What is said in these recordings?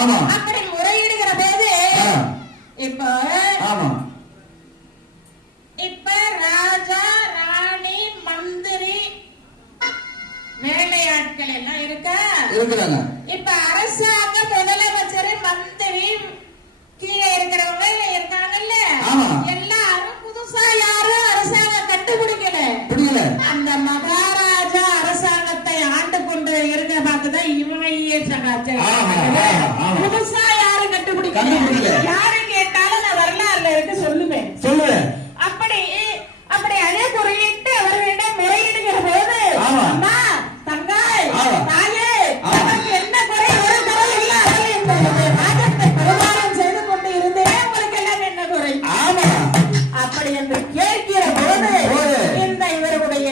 அப்படி முறையிடுகிற போது இப்ப இப்ப ராஜா ராணி மந்திரி வேலையாட்கள் எல்லாம் இருக்கிறாங்க. இப்ப அரசாங்க முதலமைச்சர் மந்திரி கீழே இருக்கிறவங்க இருக்காங்கல்ல, எல்லாரும் புதுசா யாரும் அரசாங்கம் கண்டுபிடிக்கல. அந்த மகாராஜா அரசாங்கத்தை ஆண்டு கொண்டு இருக்க பார்த்துதான் இவனையே புதுசா யாரும் கண்டுபிடிக்கல. யாரு கேட்டாலும் நான் வரலாறுல இருக்கு சொல்லுவேன். அப்படி அதே குறியிட்டு அவர்களிடம் முறையிடுகிற போது தங்காய் தாயே நமக்கு என்ன குறை, ஒரு குறை இல்ல, இந்த ராஜத்தை பரிமாறம் செய்து கொண்டு இருந்தேன், உங்களுக்கு எல்லாம் என்ன குறை அப்படி என்று கேட்கிற போது இந்த இவருடைய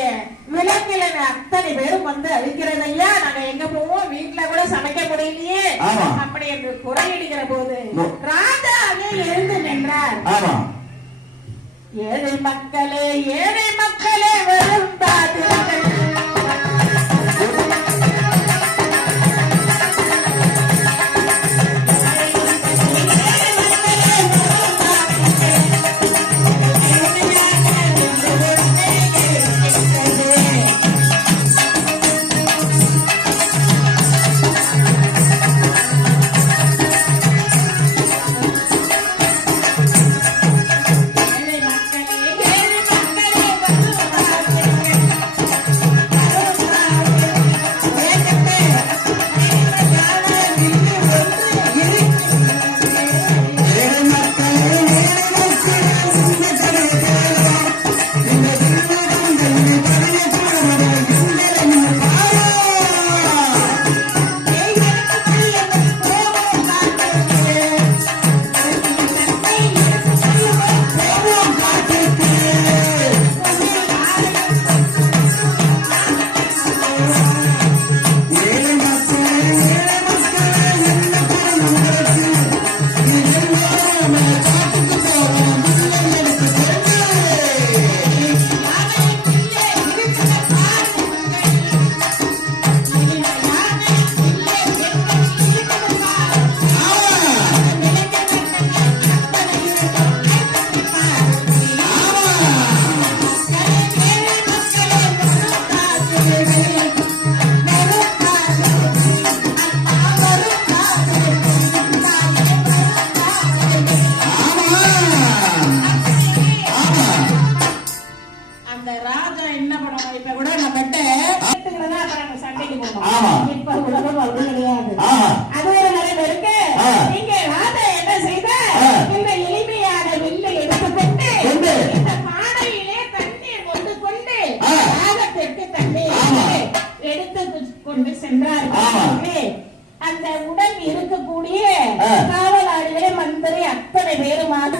விலங்கில அத்தனை பேரும் வந்து அழிக்கிறது. ஐயா நாங்க எங்க போவோம், வீட்டுல கூட சமைக்க முடியலையே அப்படி என்று குறையிடுகிற போது ராஜாவே எழுந்து நின்றார். ஏழை மக்களே வரும் தாதிகள் கொண்டு சென்றார். அந்த உடன் இருக்கக்கூடிய காவலாளிகளே மந்திரி அத்தனை பேருமாக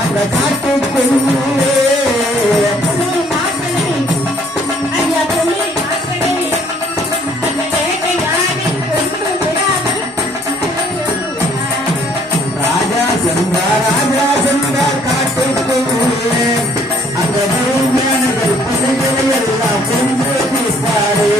அந்த காட்டுக்குள்ளே அந்த பசங்களை எல்லாம் கொண்டு தீர்ப்பாரு.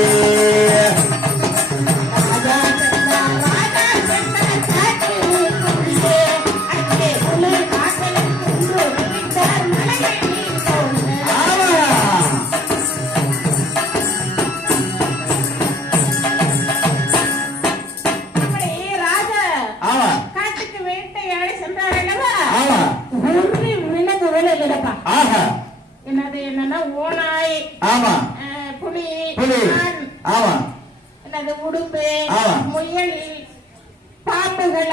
என்னன்னா ஓனாய், புலி, உடுப்பு, முயல், பாம்புகள்